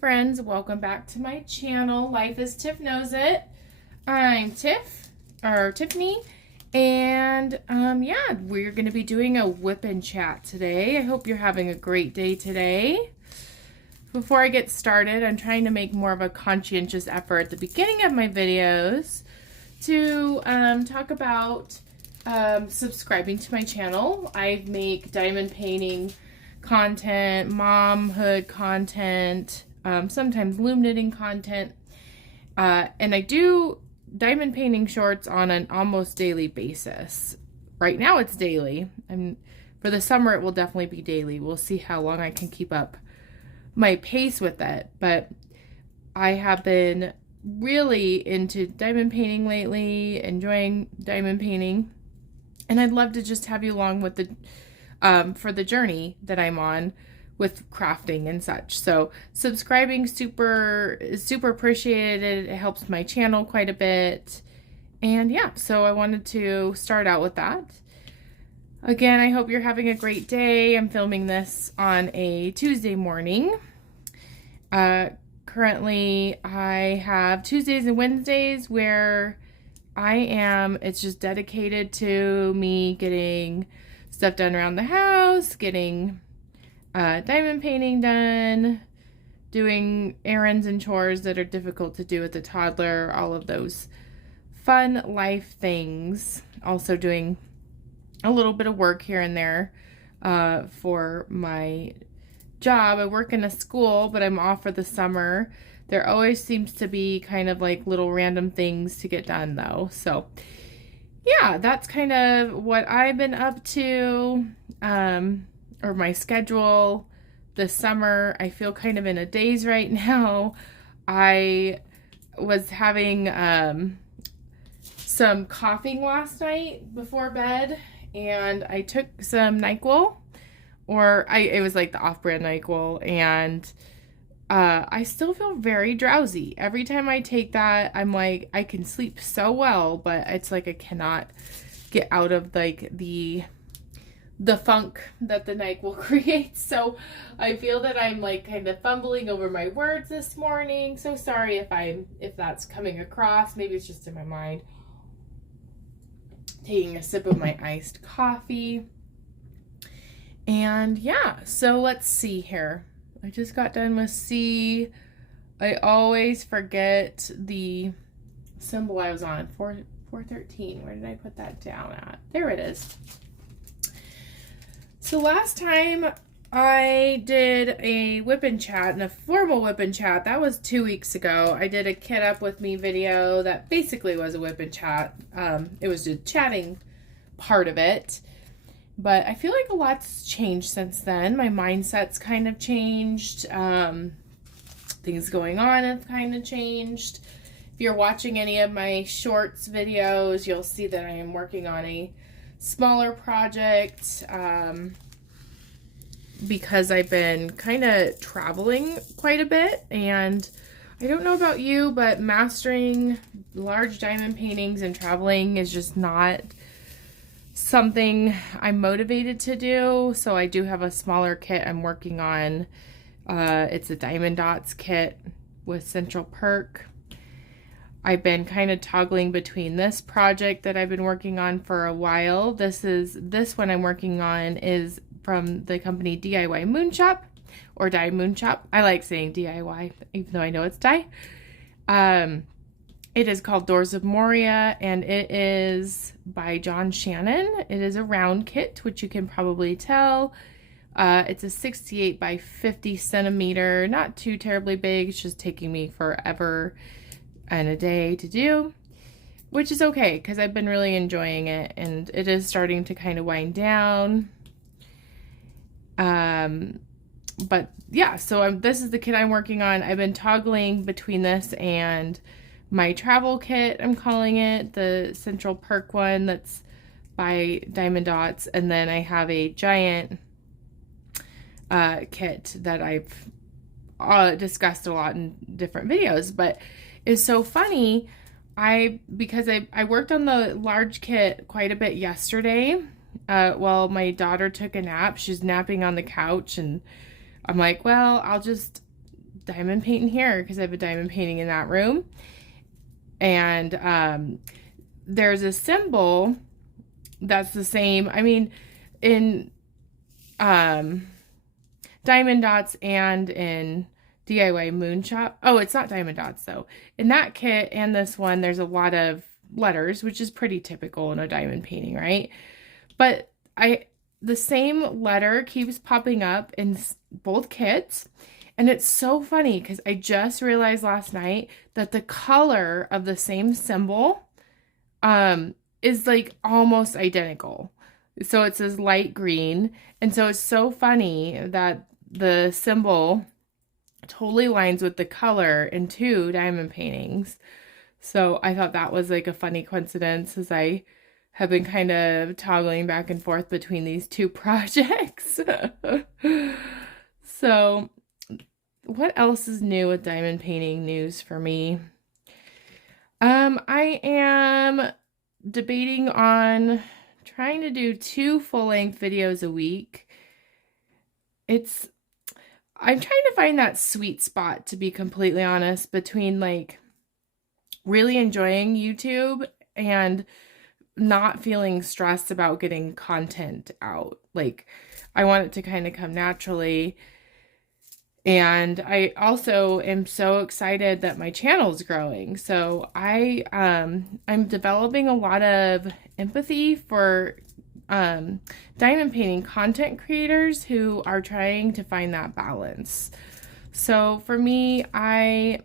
friends, welcome back to my channel. Life as Tiff Knows It. I'm Tiffany, and yeah, we're gonna be doing a whip and chat today. I hope you're having a great day today. Before I get started, I'm trying to make more of a conscientious effort at the beginning of my videos to talk about subscribing to my channel. I make diamond painting content, momhood content, sometimes loom knitting content, and I do diamond painting shorts on an almost daily basis. Right now it's daily, and for the summer it will definitely be daily. We'll see how long I can keep up my pace with it, but I have been really into diamond painting lately, enjoying diamond painting, and I'd love to just have you along with the for the journey that I'm on with crafting and such. So subscribing is super appreciated. It helps my channel quite a bit. And yeah, so I wanted to start out with that. Again, I hope you're having a great day. I'm filming this on a Tuesday morning. Currently I have Tuesdays and Wednesdays where it's just dedicated to me getting stuff done around the house, getting diamond painting done, doing errands and chores that are difficult to do with a toddler, all of those fun life things. Also doing a little bit of work here and there for my job. I work in a school, but I'm off for the summer. There always seems to be kind of like little random things to get done though. So yeah, that's kind of what I've been up to, or my schedule this summer. I feel kind of in a daze right now. I was having some coughing last night before bed, and I took some NyQuil, it was like the off-brand NyQuil, and I still feel very drowsy. Every time I take that, I'm like, I can sleep so well, but it's like I cannot get out of like the funk that the NyQuil creates. So I feel that I'm like kind of fumbling over my words this morning. So sorry if that's coming across. Maybe it's just in my mind. Taking a sip of my iced coffee. And yeah, so let's see here. I just got done with C. I always forget the symbol I was on. 413. Where did I put that down at? There it is. So last time I did a whip and chat, and a formal whip and chat, that was 2 weeks ago. I did a kit up with me video that basically was a whip and chat. It was the chatting part of it. But I feel like a lot's changed since then. My mindset's kind of changed. Things going on have kind of changed. If you're watching any of my shorts videos, you'll see that I am working on a smaller project because I've been kind of traveling quite a bit. And I don't know about you, but mastering large diamond paintings and traveling is just not something I'm motivated to do. So I do have a smaller kit I'm working on. It's a Diamond Dots kit with Central Perk. I've been kind of toggling between this project that I've been working on for a while. This one I'm working on is from the company DIYmoonshop or DIYmoonshop. I like saying DIY even though I know it's dye. It is called Doors of Moria, and it is by John Shannon. It is a round kit, which you can probably tell. It's a 68 by 50 centimeter, not too terribly big. It's just taking me forever and a day to do, which is okay because I've been really enjoying it, and it is starting to kind of wind down. But yeah, so this is the kit I'm working on. I've been toggling between this and my travel kit, I'm calling it, the Central Perk one that's by Diamond Dots, and then I have a giant kit that I've discussed a lot in different videos. But it's so funny, because I worked on the large kit quite a bit yesterday while my daughter took a nap. She's napping on the couch, and I'm like, well, I'll just diamond paint in here because I have a diamond painting in that room. And there's a symbol that's the same. I mean, in Diamond Dots and in DIYmoonshop. Oh, it's not Diamond Dots though. In that kit and this one, there's a lot of letters, which is pretty typical in a diamond painting, right? But the same letter keeps popping up in both kits. And it's so funny because I just realized last night that the color of the same symbol is like almost identical. So it says light green. And so it's so funny that the symbol totally lines with the color in two diamond paintings. So I thought that was like a funny coincidence as I have been kind of toggling back and forth between these two projects. So what else is new with diamond painting news for me? I am debating on trying to do 2 full-length videos a week. I'm trying to find that sweet spot, to be completely honest, between like really enjoying YouTube and not feeling stressed about getting content out. Like, I want it to kind of come naturally. And I also am so excited that my channel's growing. So I'm developing a lot of empathy for diamond painting content creators who are trying to find that balance. So for me, I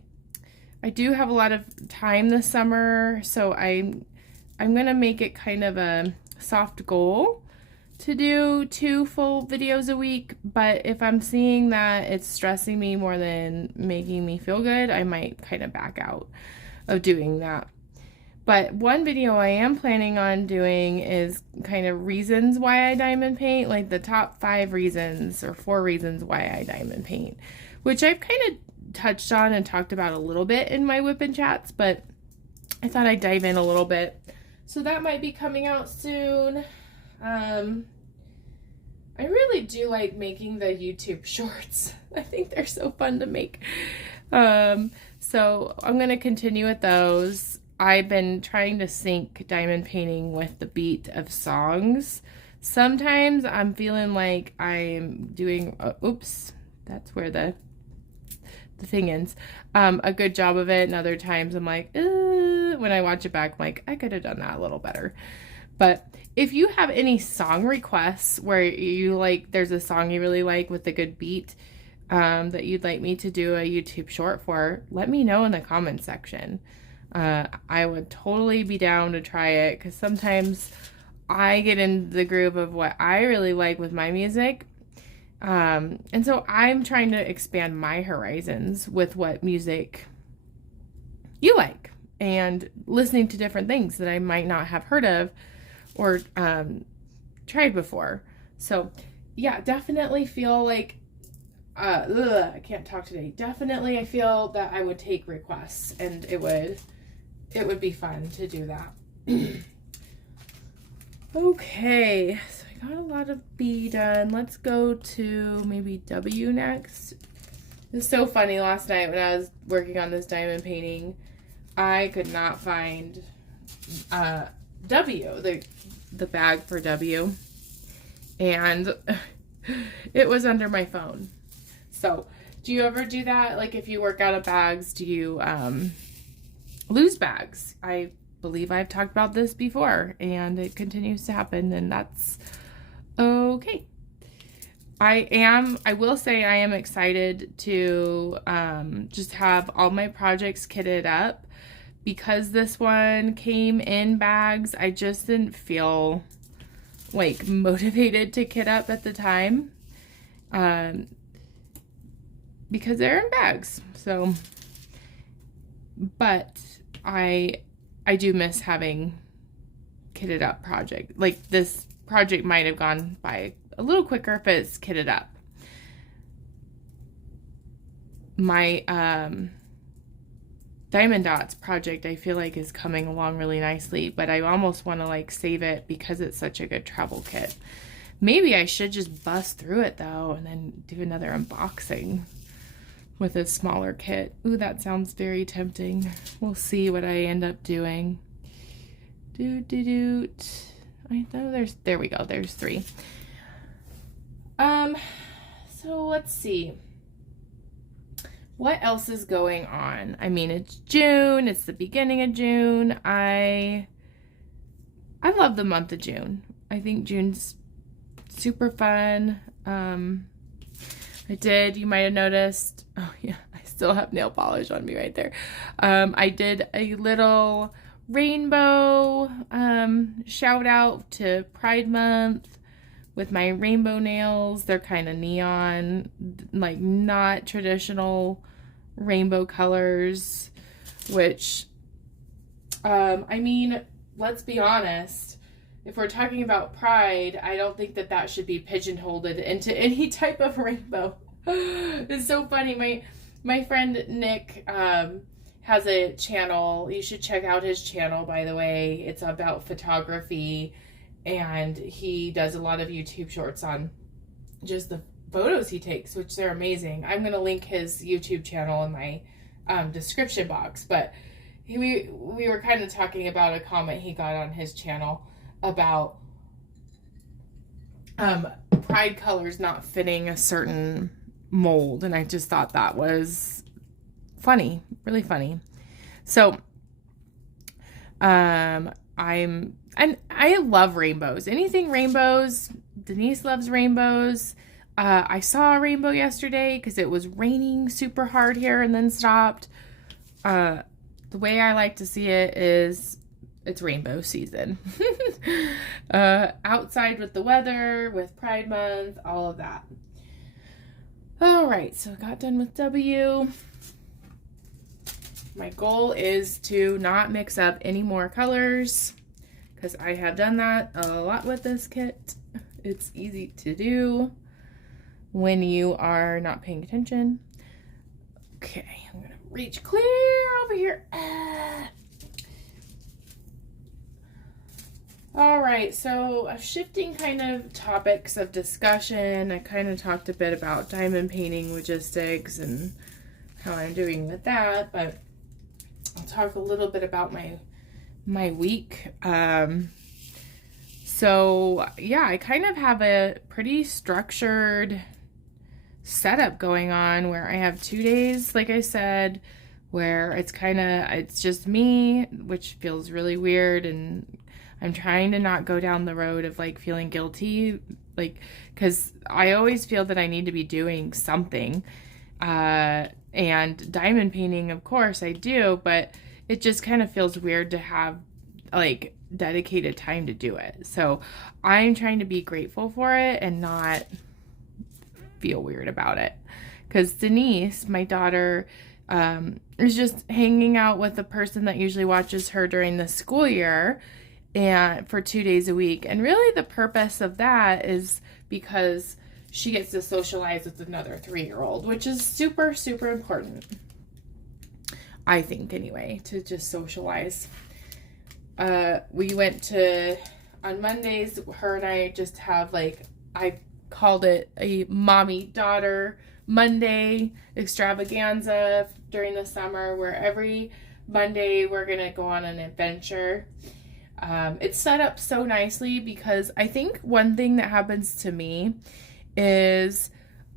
do have a lot of time this summer, so I'm gonna make it kind of a soft goal to do 2 full videos a week, but if I'm seeing that it's stressing me more than making me feel good, I might kind of back out of doing that. But one video I am planning on doing is kind of reasons why I diamond paint, like the top 5 reasons or 4 reasons why I diamond paint, which I've kind of touched on and talked about a little bit in my whip and chats, but I thought I'd dive in a little bit. So that might be coming out soon. I really do like making the YouTube shorts. I think they're so fun to make. So I'm going to continue with those. I've been trying to sync diamond painting with the beat of songs. Sometimes I'm feeling like I'm doing, oops, that's where the thing ends, a good job of it. And other times I'm like, when I watch it back, I'm like, I could have done that a little better. But if you have any song requests where you like, there's a song you really like with a good beat that you'd like me to do a YouTube short for, let me know in the comments section. I would totally be down to try it because sometimes I get in the groove of what I really like with my music. And so I'm trying to expand my horizons with what music you like and listening to different things that I might not have heard of or tried before. So yeah, definitely feel like I can't talk today. Definitely I feel that I would take requests and it would be fun to do that. Okay, so I got a lot of B done. Let's go to maybe W next. It's so funny, last night when I was working on this diamond painting, I could not find W, the bag for W, and it was under my phone. So do you ever do that? Like if you work out of bags, do you lose bags? I believe I've talked about this before and it continues to happen, and that's okay. I will say I am excited to just have all my projects kitted up. Because this one came in bags, I just didn't feel like motivated to kit up at the time because they're in bags. So, but I do miss having kitted up project. Like this project might have gone by a little quicker if it's kitted up. My Diamond Dots project I feel like is coming along really nicely, but I almost want to like save it because it's such a good travel kit. Maybe I should just bust through it though and then do another unboxing. with a smaller kit. Ooh, that sounds very tempting. We'll see what I end up doing. I know there we go, there's 3. So let's see. What else is going on? I mean, it's June, it's the beginning of June. I love the month of June. I think June's super fun. You might have noticed, oh yeah, I still have nail polish on me right there. I did a little rainbow shout out to Pride Month with my rainbow nails. They're kind of neon, like not traditional rainbow colors, which, I mean, let's be honest. If we're talking about pride, I don't think that should be pigeonholed into any type of rainbow. It's so funny. My friend Nick has a channel. You should check out his channel, by the way. It's about photography, and he does a lot of YouTube shorts on just the photos he takes, which they're amazing. I'm going to link his YouTube channel in my description box, but we were kind of talking about a comment he got on his channel about pride colors not fitting a certain mold, and I just thought that was funny, really funny. So I love rainbows. Anything rainbows. Denise loves rainbows. I saw a rainbow yesterday because it was raining super hard here and then stopped. The way I like to see it is it's rainbow season. Outside with the weather, with Pride Month, all of that. All right, so I got done with W. My goal is to not mix up any more colors because I have done that a lot with this kit. It's easy to do when you are not paying attention. Okay, I'm gonna reach clear over here. All right, so shifting kind of topics of discussion. I kind of talked a bit about diamond painting logistics and how I'm doing with that, but I'll talk a little bit about my week. So yeah, I kind of have a pretty structured setup going on where I have 2 days, like I said, where it's just me, which feels really weird, and I'm trying to not go down the road of like feeling guilty, like, because I always feel that I need to be doing something. And diamond painting, of course, I do, but it just kind of feels weird to have like dedicated time to do it. So I'm trying to be grateful for it and not feel weird about it. Because Denise, my daughter, is just hanging out with the person that usually watches her during the school year and for 2 days a week. And really the purpose of that is because she gets to socialize with another 3-year-old, which is super, super important. I think anyway, to just socialize. We went on Mondays, her and I just have I called it a mommy-daughter Monday extravaganza during the summer, where every Monday we're going to go on an adventure. It's set up so nicely because I think one thing that happens to me is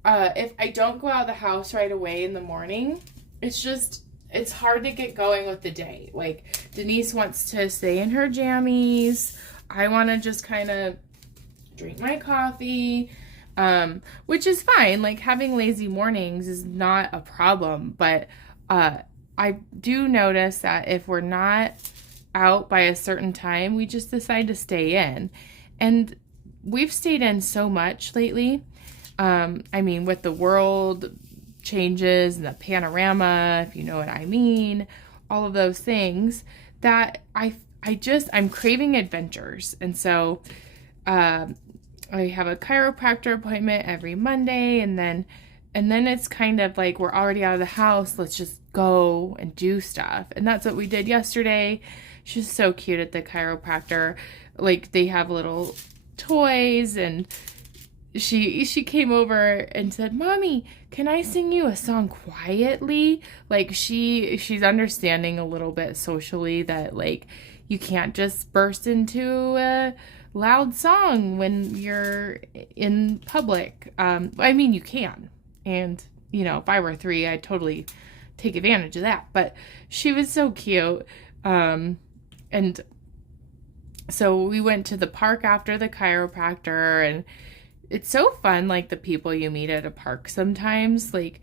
if I don't go out of the house right away in the morning, it's hard to get going with the day. Like, Denise wants to stay in her jammies. I want to just kind of drink my coffee, which is fine. Like, having lazy mornings is not a problem, but I do notice that if we're not out by a certain time, we just decide to stay in. And we've stayed in so much lately. I mean, with the world changes and the panorama, if you know what I mean, all of those things, that I'm craving adventures. And so I have a chiropractor appointment every Monday, and then it's kind of like we're already out of the house, let's just go and do stuff. And that's what we did yesterday. She's so cute at the chiropractor. Like, they have little toys, and she came over and said, "Mommy, can I sing you a song quietly?" Like she's understanding a little bit socially that like you can't just burst into a loud song when you're in public. I mean, you can. And, you know, if I were 3, I'd totally take advantage of that. But she was so cute. And so we went to the park after the chiropractor, and it's so fun, like, the people you meet at a park sometimes. Like,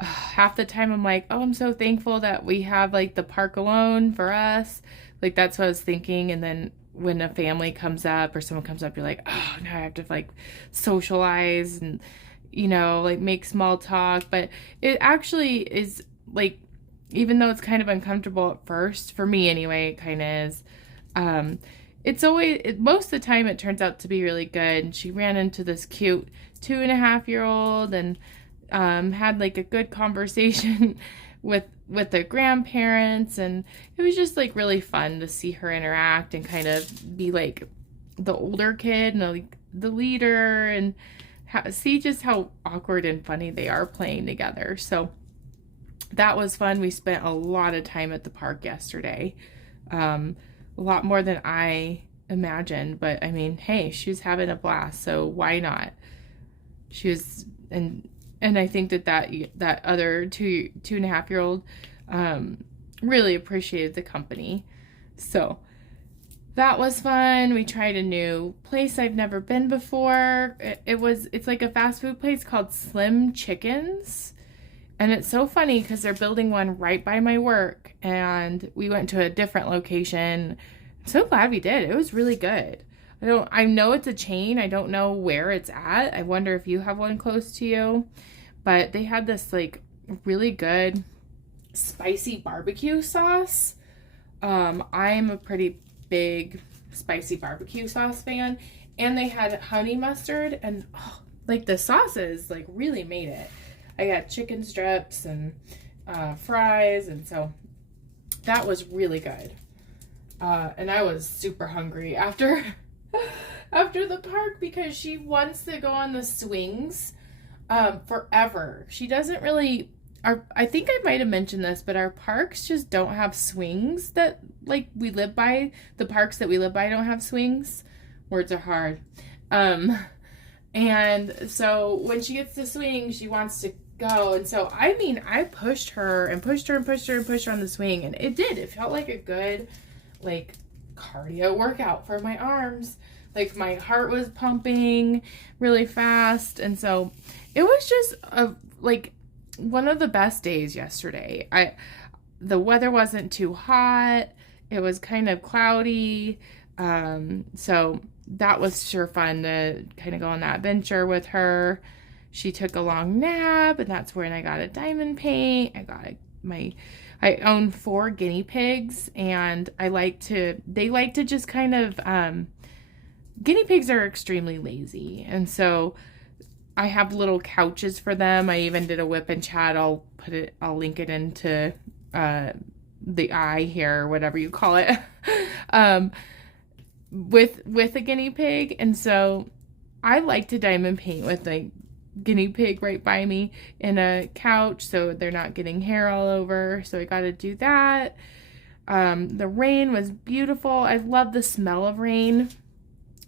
half the time I'm like, oh, I'm so thankful that we have, like, the park alone for us. Like, that's what I was thinking. And then when a family comes up or someone comes up, you're like, oh, now I have to, like, socialize and, you know, like, make small talk. But it actually is, like, even though it's kind of uncomfortable at first, for me anyway, it kind of is, it's always, most of the time it turns out to be really good. And she ran into this cute 2.5-year-old and had like a good conversation with the grandparents, and it was just like really fun to see her interact and kind of be like the older kid and like the leader, and see just how awkward and funny they are playing together. So that was fun. We spent a lot of time at the park yesterday. A lot more than I imagined, but I mean, hey, she was having a blast, so why not? She was, and I think that other 2.5-year-old really appreciated the company. So that was fun. We tried a new place I've never been before. It's like a fast food place called Slim Chickens. And it's so funny because they're building one right by my work, and we went to a different location. I'm so glad we did. It was really good. I know it's a chain. I don't know where it's at. I wonder if you have one close to you. But they had this like really good spicy barbecue sauce. I'm a pretty big spicy barbecue sauce fan. And they had honey mustard, and like the sauces like really made it. I got chicken strips and fries, and so that was really good. And I was super hungry after the park because she wants to go on the swings forever. She doesn't really. I think I might have mentioned this, but our parks just don't have swings that like we live by. The parks that we live by don't have swings. Words are hard. And so when she gets to swing, she wants to go. And so, I mean, I pushed her and pushed her and pushed her and pushed her on the swing, and it did. It felt like a good, like, cardio workout for my arms. Like, my heart was pumping really fast. And so it was just like one of the best days yesterday. The weather wasn't too hot. It was kind of cloudy. So that was sure fun to kind of go on that adventure with her. She took a long nap, and that's when I got a diamond paint. I own 4 guinea pigs, and they like to just kind of, guinea pigs are extremely lazy. And so I have little couches for them. I even did a whip and chat. I'll link it into, the eye here, or whatever you call it, with a guinea pig. And so I like to diamond paint with like guinea pig right by me in a couch so they're not getting hair all over. So I got to do that. The rain was beautiful. I love the smell of rain.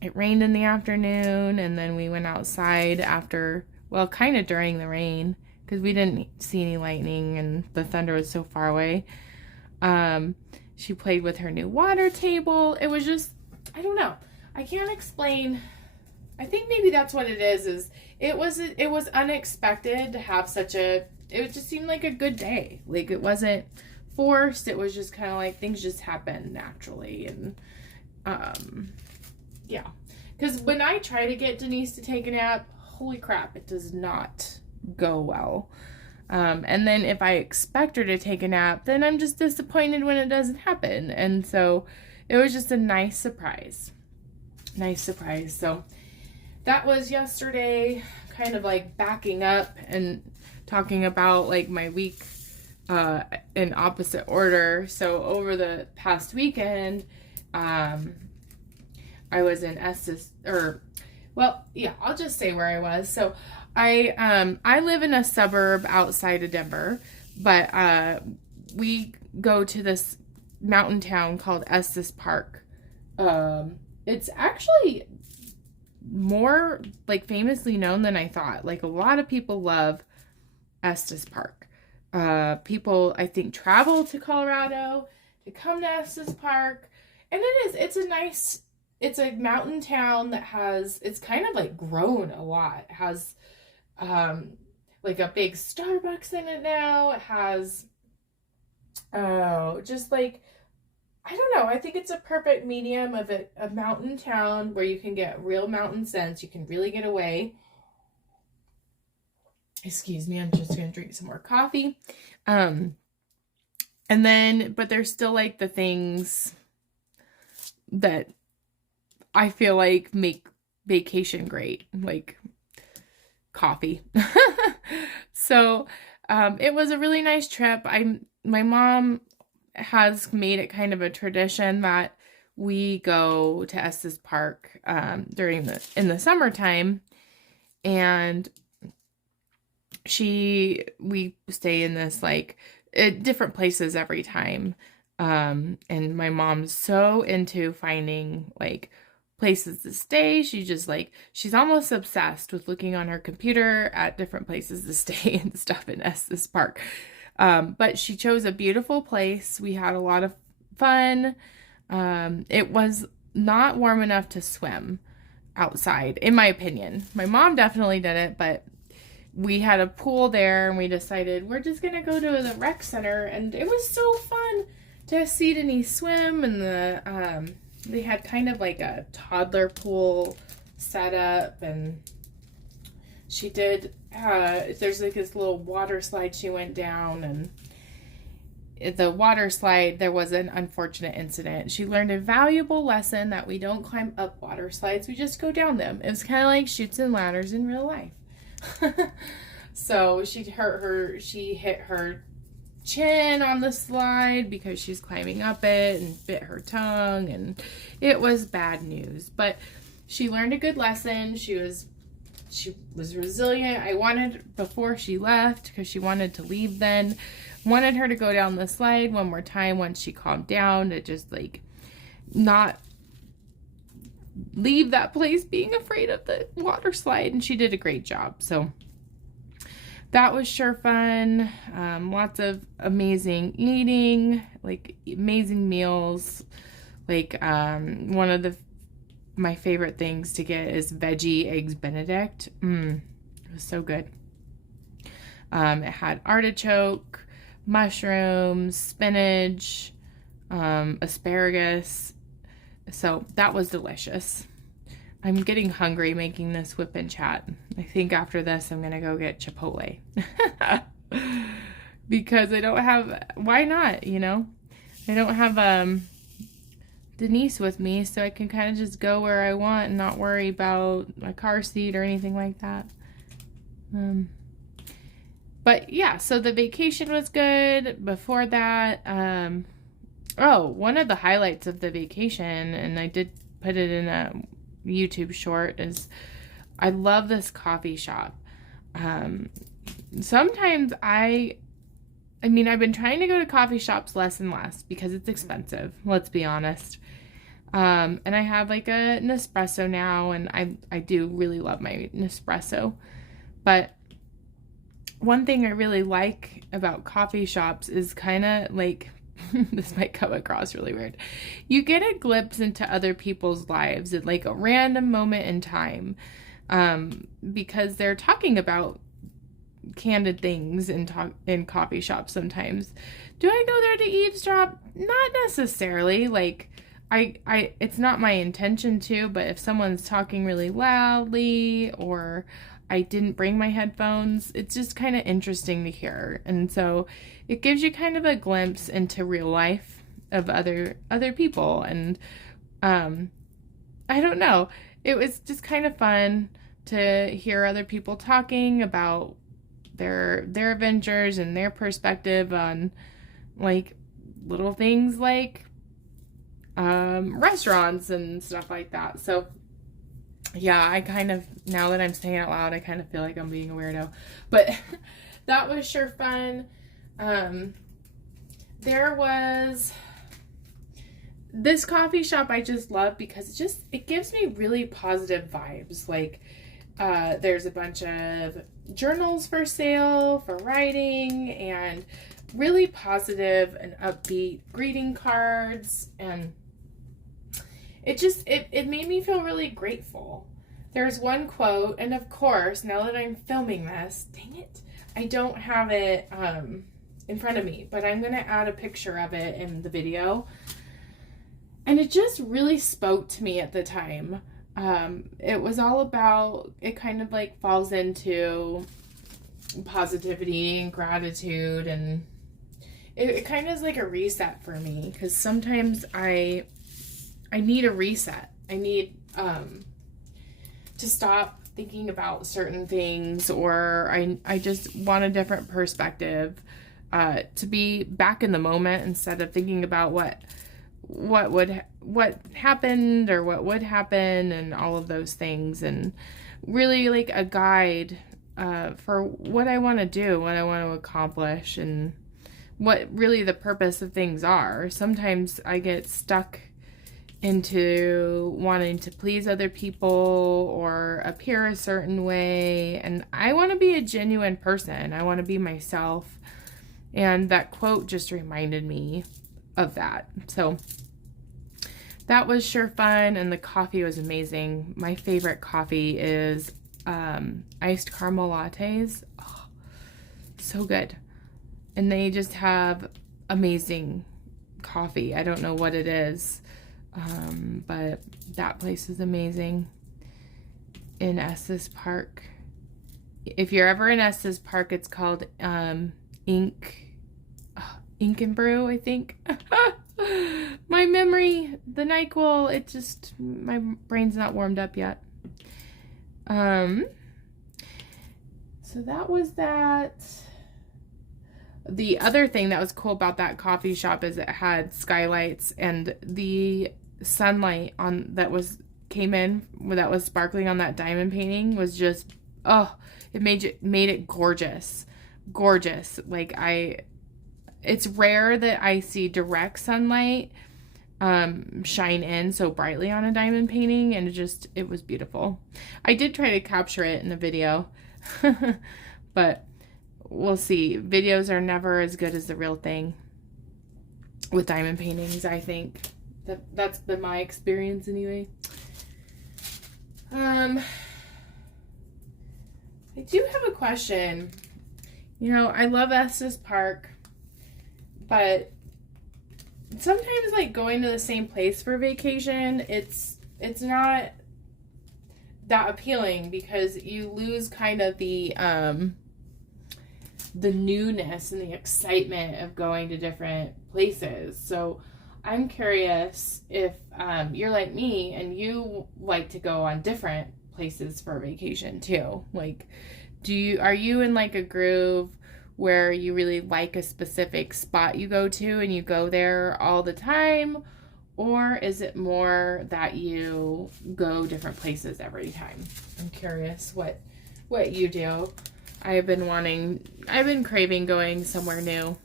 It rained in the afternoon, and then we went outside after, well, kind of during the rain, because we didn't see any lightning and the thunder was so far away. She played with her new water table. It was just, I don't know. I can't explain. I think maybe that's what it is it was unexpected to have it just seemed like a good day. Like, it wasn't forced. It was just kind of like things just happened naturally. And, yeah. Because when I try to get Denise to take a nap, holy crap, it does not go well. And then if I expect her to take a nap, then I'm just disappointed when it doesn't happen. And so it was just a nice surprise. So that was yesterday, kind of like backing up and talking about like my week in opposite order. So over the past weekend, I was in Well, yeah, I'll just say where I was. So I live in a suburb outside of Denver, but we go to this mountain town called Estes Park. It's actually more like famously known than I thought. Like a lot of people love Estes Park. People I think travel to Colorado to come to Estes Park, and it's a mountain town that it's kind of like grown a lot. It has like a big Starbucks in it now. It has just like, I don't know. I think it's a perfect medium of a mountain town where you can get real mountain sense. You can really get away. Excuse me, I'm just going to drink some more coffee. And then, but there's still like the things that I feel like make vacation great, like coffee. So, it was a really nice trip. My mom has made it kind of a tradition that we go to Estes Park in the summertime, and we stay in this like different places every time, and my mom's so into finding like places to stay. She's almost obsessed with looking on her computer at different places to stay and stuff in Estes Park. But she chose a beautiful place. We had a lot of fun. It was not warm enough to swim outside, in my opinion. My mom definitely did it, but we had a pool there and we decided we're just gonna go to the rec center, and it was so fun to see Denise swim. And they had kind of like a toddler pool set up, and she did there's like this little water slide she went down, and the water slide, there was an unfortunate incident. She learned a valuable lesson that we don't climb up water slides, we just go down them. It was kind of like chutes and ladders in real life. So she hit her chin on the slide because she's climbing up it, and bit her tongue, and it was bad news. But she learned a good lesson. She was resilient. I wanted, before she left, because she wanted to leave then, wanted her to go down the slide one more time once she calmed down, to just like not leave that place being afraid of the water slide, and she did a great job. So that was sure fun. Lots of amazing eating, like amazing meals. Like one of my favorite things to get is veggie eggs Benedict. It was so good. It had artichoke, mushrooms, spinach, asparagus. So that was delicious. I'm getting hungry making this whip and chat. I think after this I'm gonna go get Chipotle. Because I don't have, why not, you know? I don't have Denise with me, so I can kind of just go where I want and not worry about a car seat or anything like that. But yeah, so the vacation was good. Before that, one of the highlights of the vacation, and I did put it in a YouTube short, is I love this coffee shop. Sometimes I've been trying to go to coffee shops less and less because it's expensive, let's be honest. And I have like a Nespresso now, and I do really love my Nespresso. But one thing I really like about coffee shops is kind of like, this might come across really weird, you get a glimpse into other people's lives at like a random moment in time, because they're talking about candid things in coffee shops sometimes. Do I go there to eavesdrop? Not necessarily. Like it's not my intention to, but if someone's talking really loudly, or I didn't bring my headphones, it's just kind of interesting to hear. And so it gives you kind of a glimpse into real life of other people. And I don't know, it was just kind of fun to hear other people talking about their adventures and their perspective on like little things like restaurants and stuff like that. So Yeah, I kind of, now that I'm saying it out loud, I kind of feel like I'm being a weirdo. But that was sure fun. There was this coffee shop I just love because it gives me really positive vibes. Like, there's a bunch of journals for sale for writing and really positive and upbeat greeting cards, and it made me feel really grateful. There's one quote, and of course, now that I'm filming this, dang it, I don't have it in front of me, but I'm going to add a picture of it in the video. And it just really spoke to me at the time. It was all about, it kind of like falls into positivity and gratitude, and it kind of is like a reset for me, because sometimes I need a reset. I need to stop thinking about certain things, or I just want a different perspective, to be back in the moment instead of thinking about what happened or what would happen and all of those things, and really like a guide for what I want to do, what I want to accomplish, and what really the purpose of things are. Sometimes I get stuck into wanting to please other people or appear a certain way, and I want to be a genuine person. I want to be myself, and that quote just reminded me of that. So that was sure fun, and the coffee was amazing. My favorite coffee is iced caramel lattes. Oh, so good. And they just have amazing coffee. I don't know what it is, but that place is amazing in Estes Park. If you're ever in Estes Park, it's called Ink and Brew, I think. My memory, the NyQuil, my brain's not warmed up yet. So that was that. The other thing that was cool about that coffee shop is it had skylights, and the sunlight that was sparkling on that diamond painting was just, oh, it made it gorgeous. Gorgeous. Like, it's rare that I see direct sunlight shine in so brightly on a diamond painting, and it was beautiful. I did try to capture it in a video, but we'll see. Videos are never as good as the real thing with diamond paintings, I think. That's been my experience anyway. I do have a question. You know, I love Estes Park, but sometimes, like, going to the same place for vacation, it's not that appealing, because you lose kind of the newness and the excitement of going to different places. So I'm curious if you're like me and you like to go on different places for vacation too. Like, are you in like a groove where you really like a specific spot you go to and you go there all the time? Or is it more that you go different places every time? I'm curious what you do. I've been craving going somewhere new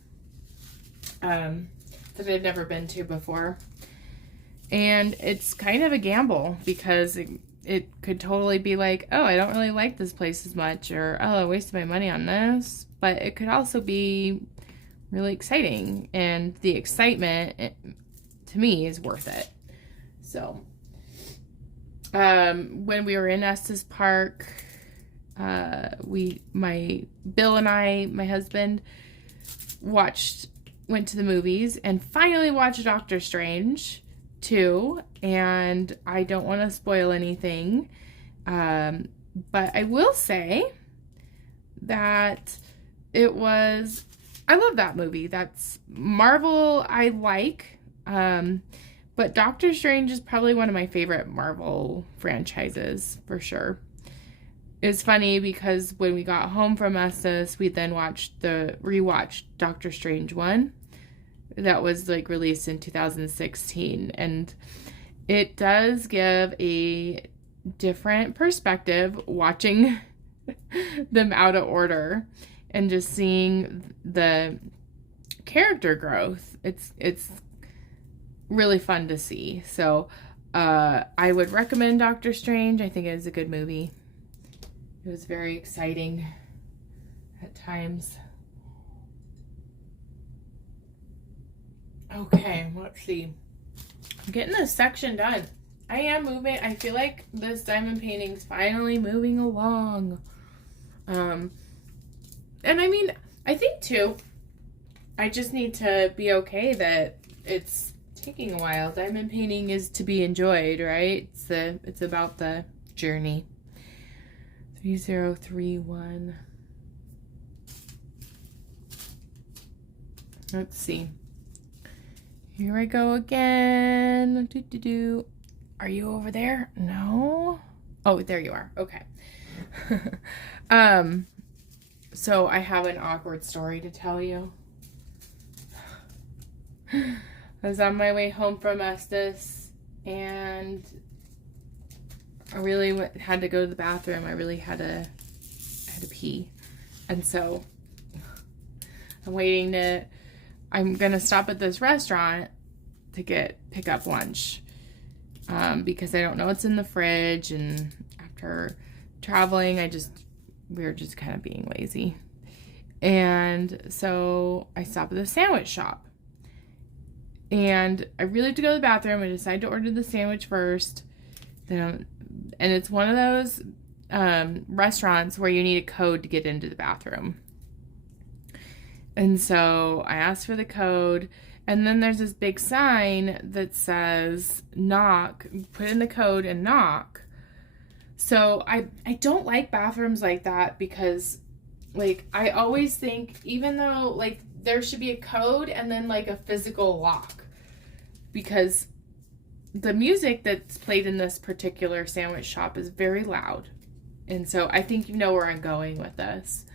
that I've never been to before. And it's kind of a gamble, because it could totally be like, oh, I don't really like this place as much, or oh, I wasted my money on this. But it could also be really exciting, and the excitement, to me, is worth it. So when we were in Estes Park, Bill and I, my husband, went to the movies and finally watched Doctor Strange 2, and I don't want to spoil anything, but I will say that I love that movie. That's Marvel I like, but Doctor Strange is probably one of my favorite Marvel franchises, for sure. It's funny because when we got home from Estes, we then rewatched Doctor Strange 1. That was like released in 2016, and it does give a different perspective watching them out of order and just seeing the character growth. It's really fun to see. So I would recommend Doctor Strange. I think it is a good movie. It was very exciting at times. Okay, let's see. I'm getting this section done. I am moving. I feel like this diamond painting's finally moving along. And I mean, I think too, I just need to be okay that it's taking a while. Diamond painting is to be enjoyed, right? It's about the journey. 3031. Let's see. Here I go again. Are you over there? No? Oh, there you are. Okay. So I have an awkward story to tell you. I was on my way home from Estes and I really had to go to the bathroom. I really had to pee. And so I'm going to stop at this restaurant to pick up lunch. Because I don't know what's in the fridge, and after traveling, we were just kind of being lazy. And so I stopped at the sandwich shop. And I really had to go to the bathroom. I decided to order the sandwich first. And it's one of those restaurants where you need a code to get into the bathroom. And so I asked for the code, and then there's this big sign that says knock, put in the code and knock. So I don't like bathrooms like that because, like, I always think, even though, like, there should be a code and then, like, a physical lock, because the music that's played in this particular sandwich shop is very loud. And so I think you know where I'm going with this.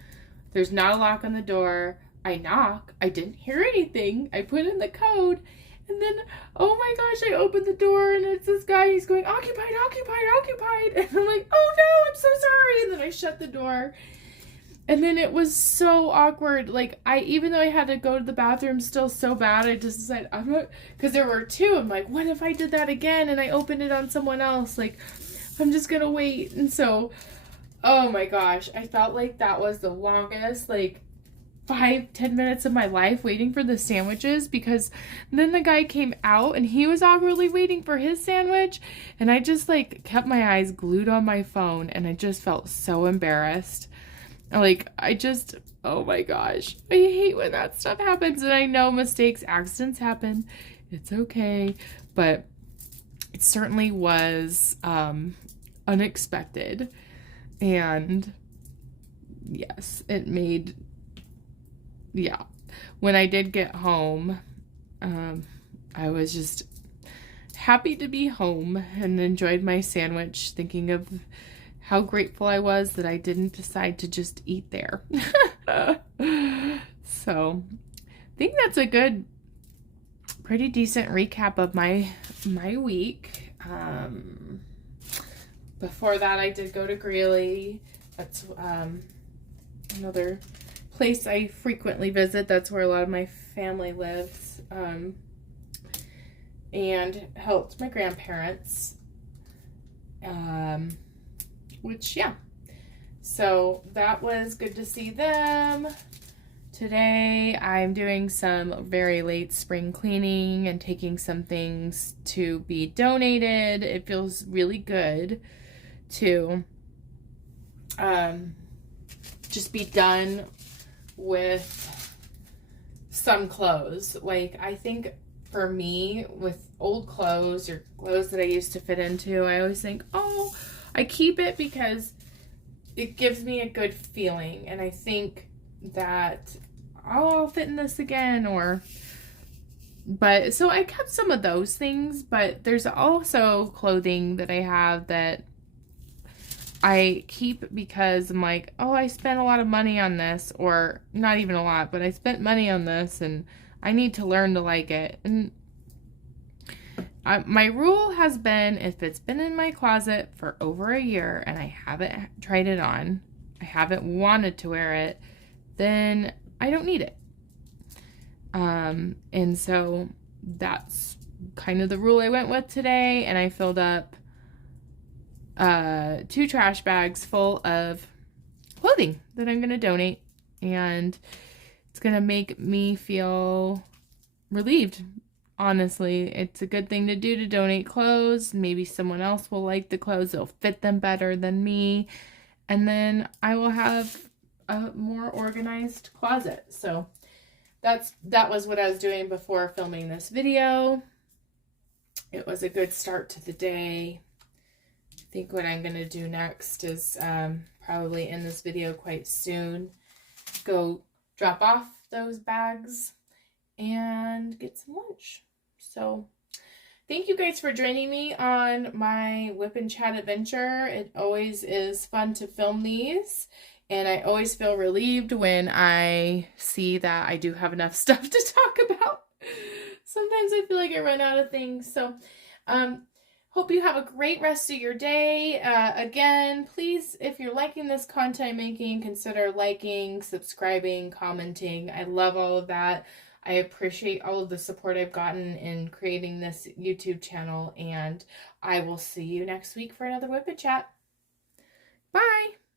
There's not a lock on the door. I knock. I didn't hear anything. I put in the code. And then, oh my gosh, I opened the door and it's this guy. He's going, occupied, occupied, occupied. And I'm like, oh no, I'm so sorry. And then I shut the door. And then it was so awkward. Like, even though I had to go to the bathroom still so bad, I just decided, I'm not, because there were two. I'm like, what if I did that again and I opened it on someone else? Like, I'm just going to wait. And so, oh my gosh, I felt like that was the longest, like, 5-10 minutes of my life waiting for the sandwiches, because then the guy came out and he was awkwardly waiting for his sandwich, and I just, like, kept my eyes glued on my phone, and I just felt so embarrassed. Like, oh my gosh, I hate when that stuff happens. And I know mistakes, accidents happen, it's okay, but it certainly was unexpected. And yes, when I did get home, I was just happy to be home and enjoyed my sandwich, thinking of how grateful I was that I didn't decide to just eat there. So I think that's a pretty decent recap of my week. Before that, I did go to Greeley. That's another place I frequently visit. That's where a lot of my family lives. And helped my grandparents. So that was good to see them. Today I'm doing some very late spring cleaning and taking some things to be donated. It feels really good to just be done with some clothes. Like, I think for me, with old clothes or clothes that I used to fit into, I always think, oh, I keep it because it gives me a good feeling, and I think that I'll fit in this again, but so I kept some of those things, but there's also clothing that I have that I keep because I'm like, oh, I spent a lot of money on this, or not even a lot, but I spent money on this and I need to learn to like it. And my rule has been, if it's been in my closet for over a year and I haven't tried it on, I haven't wanted to wear it, then I don't need it. And so that's kind of the rule I went with today. And I filled up 2 trash bags full of clothing that I'm going to donate. And it's going to make me feel relieved. Honestly, it's a good thing to do, to donate clothes. Maybe someone else will like the clothes. They'll fit them better than me. And then I will have a more organized closet. So that was what I was doing before filming this video. It was a good start to the day. I think what I'm going to do next is probably end this video quite soon. Go drop off those bags and get some lunch. So thank you guys for joining me on my Whip and Chat adventure. It always is fun to film these, and I always feel relieved when I see that I do have enough stuff to talk about. Sometimes I feel like I run out of things. So hope you have a great rest of your day. Again, please, if you're liking this content I'm making, consider liking, subscribing, commenting. I love all of that. I appreciate all of the support I've gotten in creating this YouTube channel, and I will see you next week for another Whip and Chat. Bye!